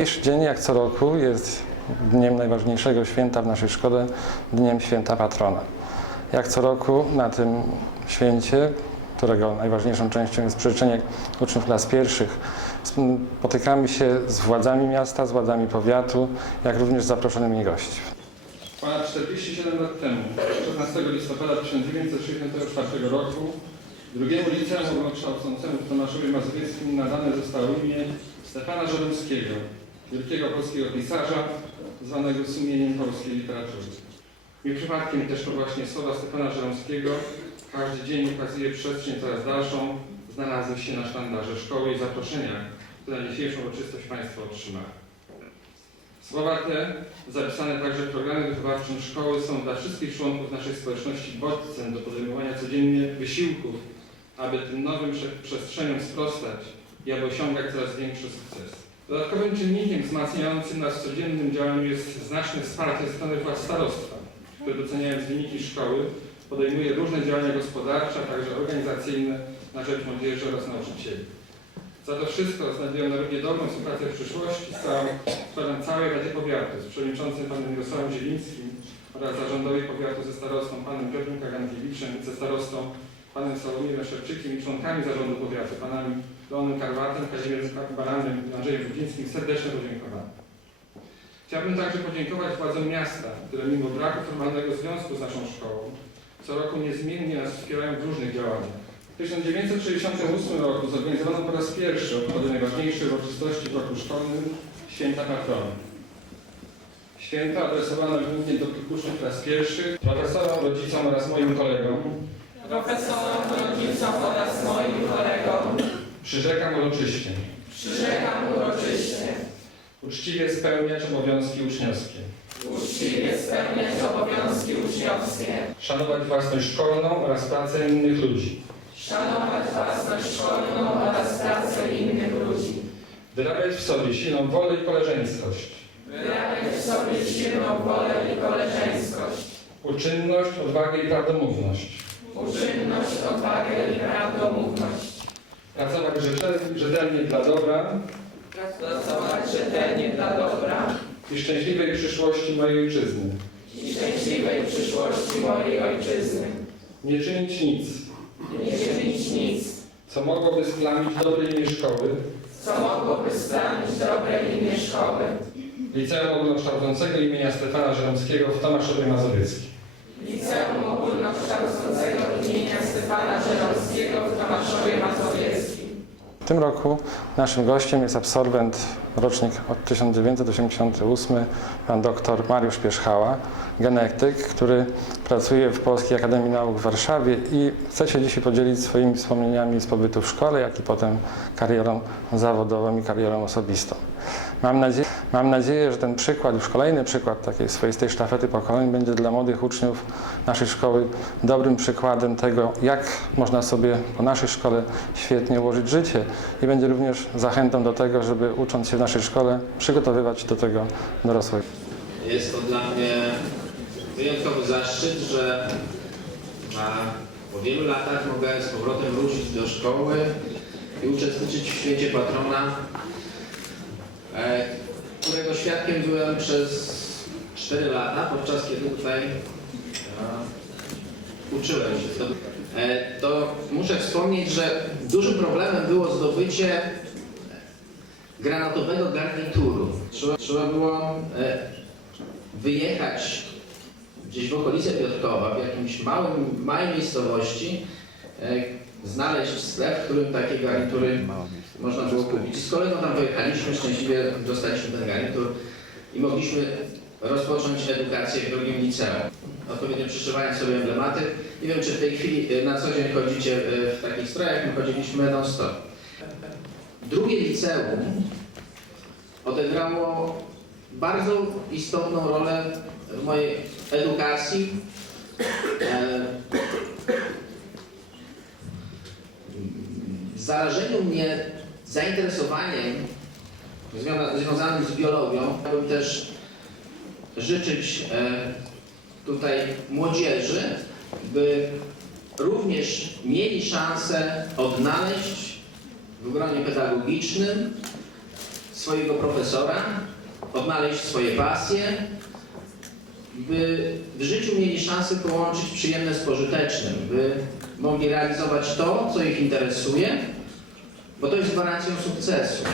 Dzisiejszy dzień, jak co roku, jest dniem najważniejszego święta w naszej szkole, dniem święta patrona. Jak co roku na tym święcie, którego najważniejszą częścią jest przyrzeczenie uczniów klas pierwszych, spotykamy się z władzami miasta, z władzami powiatu, jak również z zaproszonymi gośćmi. Ponad 47 lat temu, 16 listopada 1964 roku, drugiemu liceum ogólnokształcącemu w Tomaszowie Mazowieckim nadane zostało imię Stefana Żeromskiego, wielkiego polskiego pisarza, zwanego sumieniem polskiej literatury. Nie przypadkiem też to właśnie słowa Stefana Żeromskiego każdy dzień ukazuje przestrzeń coraz dalszą, znalazły się na sztandarze szkoły i zaproszeniach, które na dzisiejszą uroczystość Państwo otrzymały. Słowa te, zapisane także w programie wychowawczym szkoły, są dla wszystkich członków naszej społeczności bodźcem do podejmowania codziennie wysiłków, aby tym nowym prze- przestrzeniom sprostać i aby osiągać coraz większy sukces. Dodatkowym czynnikiem wzmacniającym nas w codziennym działaniu jest znaczne wsparcie ze strony władz starostwa, które doceniając wyniki szkoły podejmuje różne działania gospodarcze, a także organizacyjne na rzecz młodzieży oraz nauczycieli. Za to wszystko znajdują na równie dobrą współpracę w przyszłości z składam całej Radzie Powiatu, z przewodniczącym panem Mirosławem Zielińskim oraz zarządowi powiatu ze starostą panem Piotrem Kagantiewiczem, wicestarostą panem Sławomirem Szewczykiem i członkami zarządu powiatu, panami Leonem Karwatem, Kazimierzem Baranem i Andrzejem Wójcińskim serdeczne podziękowania. Chciałbym także podziękować władzom miasta, które mimo braku formalnego związku z naszą szkołą co roku niezmiennie nas wspierają w różnych działaniach. W 1968 roku zorganizowano po raz pierwszy obchody najważniejszej uroczystości w roku szkolnym Święta Patrona. Święta adresowane głównie do uczniów klas pierwszych, profesorom, rodzicom oraz moim kolegom. profesorom, rodzicom oraz moim kolegom Przyrzekam uroczyście. Przyrzekam uroczyście. Uczciwie spełniać obowiązki uczniowskie, uczciwie spełniać obowiązki uczniowskie, szanować własność szkolną oraz pracę innych ludzi, szanować własność szkolną oraz pracę innych ludzi, wyrabiać w sobie silną wolę i koleżeńskość, wyrabiać w sobie silną wolę i koleżeńskość, uczynność, odwagę i prawdomówność, uczynność, odwagę i prawdomówność, pracować rzetelnie, dla dobra. Pracować rzetelnie dla dobra. I szczęśliwej przyszłości mojej ojczyzny, i szczęśliwej przyszłości mojej ojczyzny, nie czynić nic, nie czynić nic, co mogłoby splamić dobre imię szkoły, co mogłoby stanowić dobre imię szkoły. Liceum Ogólnokształcącego imienia Stefana Żeromskiego w Tomaszowie Mazowieckim. Liceum Ogólnokształcącego imienia Stefana Żeromskiego w Tomaszowie Mazowieckim. W tym roku naszym gościem jest absolwent rocznik od 1988, pan dr Mariusz Pierzchała, genetyk, który pracuje w Polskiej Akademii Nauk w Warszawie i chce się dzisiaj podzielić swoimi wspomnieniami z pobytu w szkole, jak i potem karierą zawodową i karierą osobistą. Mam nadzieję, mam nadzieję, że ten przykład, już kolejny przykład takiej swoistej sztafety pokoleń będzie dla młodych uczniów naszej szkoły dobrym przykładem tego, jak można sobie po naszej szkole świetnie ułożyć życie i będzie również zachętą do tego, żeby ucząc się w naszej szkole przygotowywać do tego dorosłego. Jest to dla mnie wyjątkowy zaszczyt, że po wielu latach mogę z powrotem wrócić do szkoły i uczestniczyć w święcie patrona, którego świadkiem byłem przez 4 lata, podczas kiedy tutaj e, uczyłem się. To, e, to muszę wspomnieć, że dużym problemem było zdobycie granatowego garnituru. Trzeba, trzeba było e, wyjechać gdzieś w okolice Piotrkowa, w jakimś małym, małej miejscowości, e, znaleźć sklep, w którym takie garnitury można było kupić. Z kolegą tam pojechaliśmy, szczęśliwie dostaliśmy ten garnitur i mogliśmy rozpocząć edukację w drugim liceum. Odpowiednio przyszywając sobie emblematy. Nie wiem, czy w tej chwili e, na co dzień chodzicie e, w takich strojach, my chodziliśmy non-stop. Drugie liceum odegrało bardzo istotną rolę w mojej edukacji. E, W zarażeniu mnie zainteresowaniem związa- związanym z biologią chciałbym też życzyć e, tutaj młodzieży, by również mieli szansę odnaleźć w gronie pedagogicznym swojego profesora, odnaleźć swoje pasje, by w życiu mieli szansę połączyć przyjemne z pożytecznym, by mogli realizować to, co ich interesuje, bo to jest gwarancją sukcesu.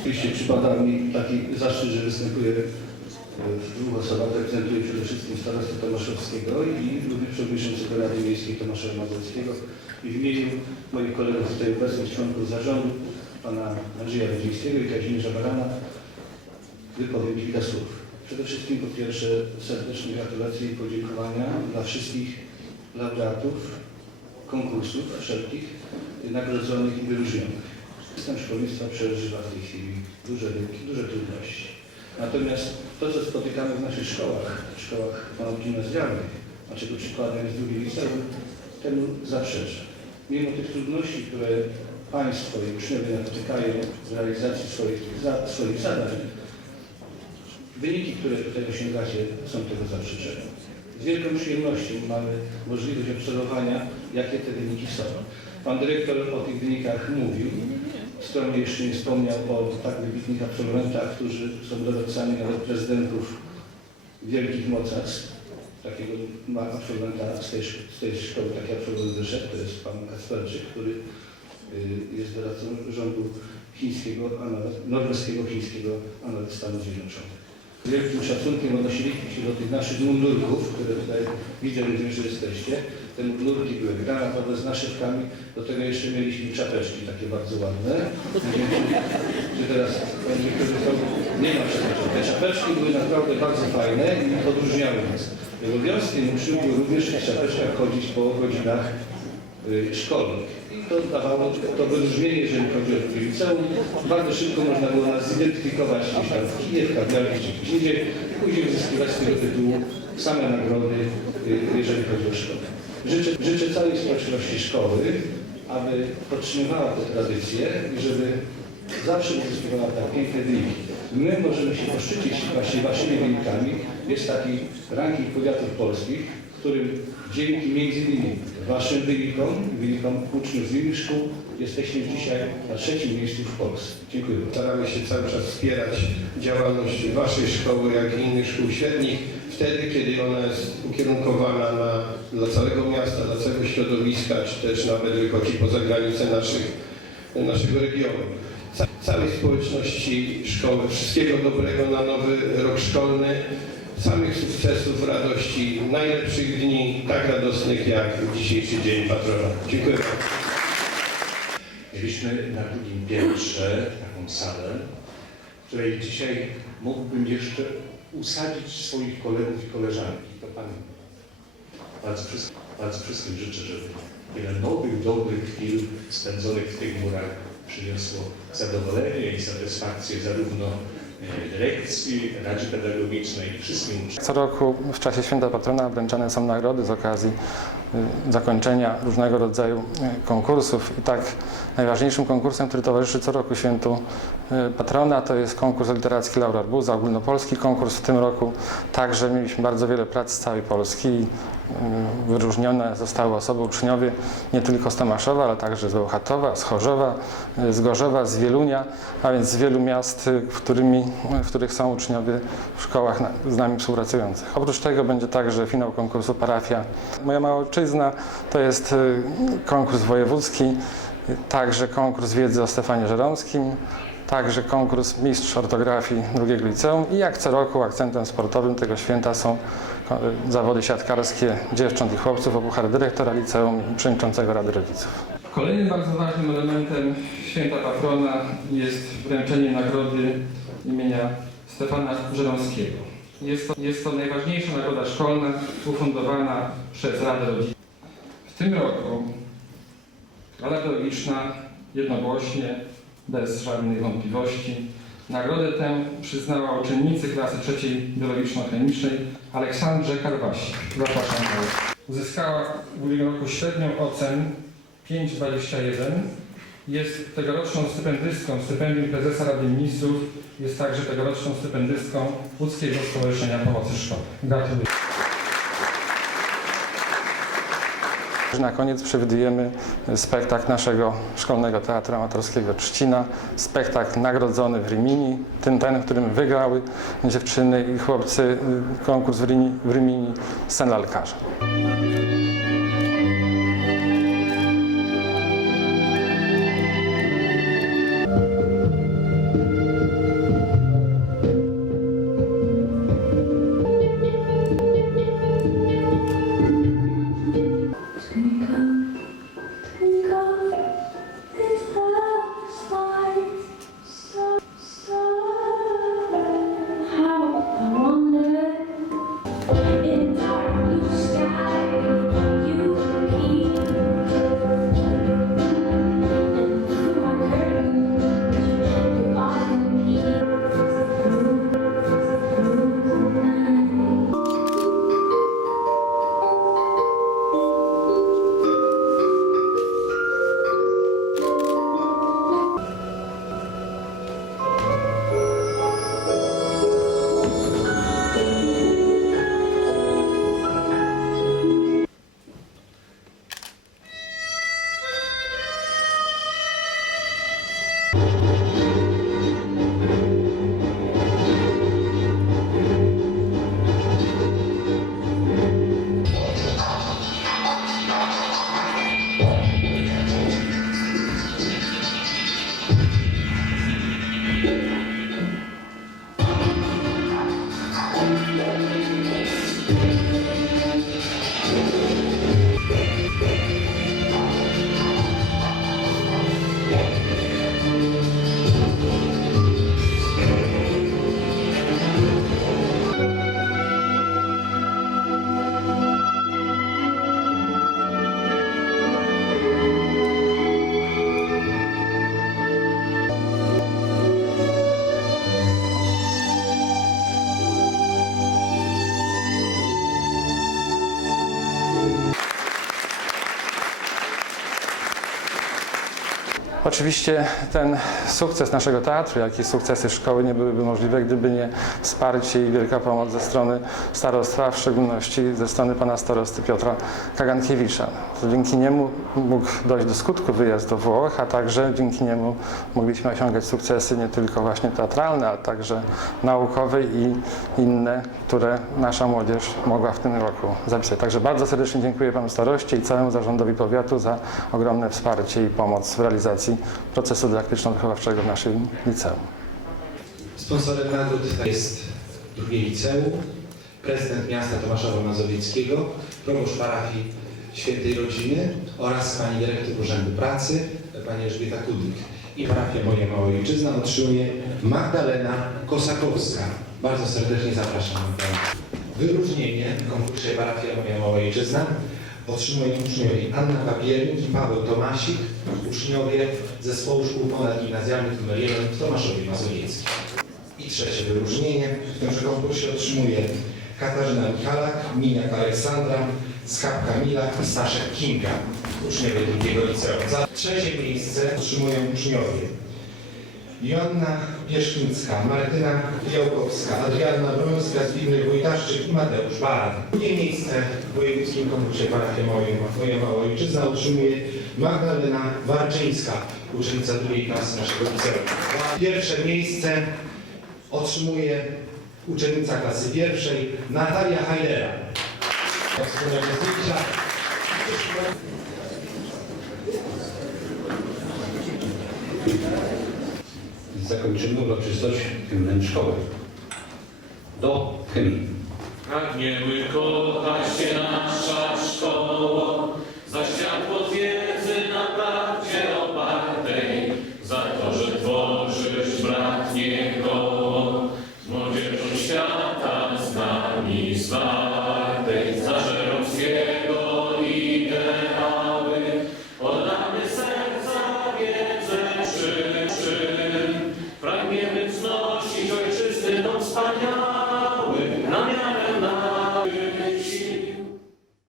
Oczywiście przypada mi taki zaszczyt, że występuję w dwóch osobach. Reprezentuję przede wszystkim starostę Tomaszowskiego i przewodniczącego Rady Miejskiej Tomasza Mazurskiego. I w imieniu moich kolegów tutaj obecnych członków zarządu, pana Andrzeja Rodzińskiego i Kazimierza Barana, wypowiem kilka słów. Przede wszystkim po pierwsze serdeczne gratulacje i podziękowania dla wszystkich laureatów konkursów wszelkich nagrodzonych i wyróżnionych. System szkolnictwa przeżywa w tej chwili duże duże trudności. Natomiast to, co spotykamy w naszych szkołach, w szkołach ponadgimnazjalnych, a czego przykładem jest drugi liceum, temu zaprzecza. Mimo tych trudności, które Państwo i uczniowie napotykają w realizacji swoich, za, swoich zadań, wyniki, które tutaj osiągacie, są tego zaprzeczeniem. Z wielką przyjemnością mamy możliwość obserwowania, jakie te wyniki są. Pan dyrektor o tych wynikach mówił. Skromnie jeszcze nie wspomniał o tak wybitnych absolwentach, którzy są doradcami nawet prezydentów wielkich mocarstw. Takiego ma absolwenta z tej, z tej szkoły, taki absolwent wyszedł, to jest pan Kasperczyk, który y, jest doradcą rządu chińskiego, a nawet norweskiego, chińskiego, a nawet Stanów Zjednoczonych. Z wielkim szacunkiem odnosiliśmy się do tych naszych mundurków, które tutaj widzę również, że jesteście. Te mundurki były granatowe z naszywkami, do tego jeszcze mieliśmy czapeczki takie bardzo ładne. Nie wiem, czy, teraz będzie korzystał. Nie ma czapeczek. Te czapeczki były naprawdę bardzo fajne i odróżniały nas. Obowiązkiem było również w czapeczkach chodzić po godzinach y, szkolnych. To dawało to wyróżnienie, jeżeli chodzi o liceum. Bardzo szybko można było nas zidentyfikować gdzieś tam w Kijew, w Kawiarni czy gdzieś indziej później uzyskiwać z tego tytułu same nagrody, y, jeżeli chodzi o szkołę. Życzę, życzę całej społeczności szkoły, aby podtrzymywała tę tradycję i żeby zawsze uzyskiwała tak piękne wyniki. My możemy się poszczycić właśnie waszymi wynikami. Jest taki ranking powiatów polskich, w którym dzięki między innymi waszym wynikom, wynikom uczniów z innych szkół, jesteśmy dzisiaj na trzecim miejscu w Polsce. Dziękuję. Staramy się cały czas wspierać działalność Waszej szkoły, jak i innych szkół średnich, wtedy, kiedy ona jest ukierunkowana na, dla całego miasta, dla całego środowiska, czy też nawet wychodzi poza granice naszych, naszego regionu. Ca całej społeczności szkoły wszystkiego dobrego na nowy rok szkolny, samych sukcesów, radości, najlepszych dni, tak radosnych jak dzisiejszy Dzień Patrona. Dziękuję bardzo. Mieliśmy na drugim piętrze taką salę, w której dzisiaj mógłbym jeszcze usadzić swoich kolegów i koleżanki. To Pan bardzo bardzo wszystkim życzę, żeby wiele nowych, dobrych chwil spędzonych w tych murach przyniosło zadowolenie i satysfakcję zarówno dyrekcji, Radzie Pedagogicznej i wszystkim. Co roku w czasie święta patrona wręczane są nagrody z okazji y, zakończenia różnego rodzaju y, konkursów. I tak najważniejszym konkursem, który towarzyszy co roku świętu y, patrona, to jest konkurs literacki Laura Arbuza, ogólnopolski konkurs. W tym roku także mieliśmy bardzo wiele prac z całej Polski wyróżnione zostały osoby, uczniowie nie tylko z Tomaszowa, ale także z Bełchatowa, z Chorzowa, z Gorzowa, z Wielunia, a więc z wielu miast, y, którymi, w których są uczniowie w szkołach z nami współpracujących. Oprócz tego będzie także finał konkursu Parafia. Moja mała ojczyzna to jest y, konkurs wojewódzki, także konkurs wiedzy o Stefanie Żeromskim, także konkurs Mistrz Ortografii drugiego liceum i jak co roku akcentem sportowym tego święta są zawody siatkarskie dziewcząt i chłopców o puchar dyrektora liceum i przewodniczącego Rady Rodziców. Kolejnym bardzo ważnym elementem święta patrona jest wręczenie nagrody imienia Stefana Żeromskiego. Jest to, jest to najważniejsza nagroda szkolna ufundowana przez Radę Rodziców. W tym roku Rada Pedagogiczna jednogłośnie, bez żadnych wątpliwości, nagrodę tę przyznała uczennicy klasy trzeciej biologiczno-chemicznej Aleksandrze Karwasi. Zapraszam. Uzyskała w ubiegłym roku średnią ocen 5,21. Jest tegoroczną stypendystką stypendium prezesa Rady Ministrów. Jest także tegoroczną stypendystką Łódzkiego Stowarzyszenia Pomocy Szkoły. Gratuluję. Na koniec przewidujemy spektakl naszego szkolnego teatru amatorskiego Trzcina, spektakl nagrodzony w Rimini, ten, ten w którym wygrały dziewczyny i chłopcy y, konkurs w, Rini, w Rimini Sen Lalkarza. Oczywiście ten sukces naszego teatru, jak i sukcesy szkoły nie byłyby możliwe, gdyby nie wsparcie i wielka pomoc ze strony starostwa, w szczególności ze strony pana starosty Piotra Kagankiewicza. Dzięki niemu mógł dojść do skutku wyjazd do Włoch, a także dzięki niemu mogliśmy osiągać sukcesy nie tylko właśnie teatralne, ale także naukowe i inne, które nasza młodzież mogła w tym roku zapisać. Także bardzo serdecznie dziękuję panu staroście i całemu zarządowi powiatu za ogromne wsparcie i pomoc w realizacji procesu dydaktyczno-wychowawczego w naszym liceum. Sponsorem nagród jest drugie liceum, prezydent miasta Tomaszowa Mazowieckiego, proboszcz parafii Świętej Rodziny oraz pani dyrektor Urzędu Pracy, pani Elżbieta Kudlik. I parafia Moja Małojczyzna otrzymuje Magdalena Kosakowska. Bardzo serdecznie zapraszam. Wyróżnienie w konkursie Parafia Moja Małojczyzna otrzymują uczniowie Anna Papiernik i Paweł Tomasik, uczniowie Zespołu Szkół Ponadgimnazjalnych nr 1 w Tomaszowie Mazowieckim. I trzecie wyróżnienie w tymże konkursie otrzymuje Katarzyna Michalak, Miniak Aleksandra, Schab Kamila i Staszek Kinga, uczniowie drugiego liceum. Za trzecie miejsce otrzymują uczniowie Joanna Piesznicka, Martyna Białkowska, Adrianna Bromska, Zbigniew Wojtaszczyk i Mateusz Baran. Drugie miejsce w wojewódzkim konkursie Parafia Moja, Moja Mała Ojczyzna otrzymuje Magdalena Warczyńska, uczennica drugiej klasy naszego liceum. Pierwsze miejsce otrzymuje uczennica klasy pierwszej Natalia zdjęcia. Zakończymy uroczystość hymnem szkoły. Do hymnu. Pragniemy kochać się nasza szkoła,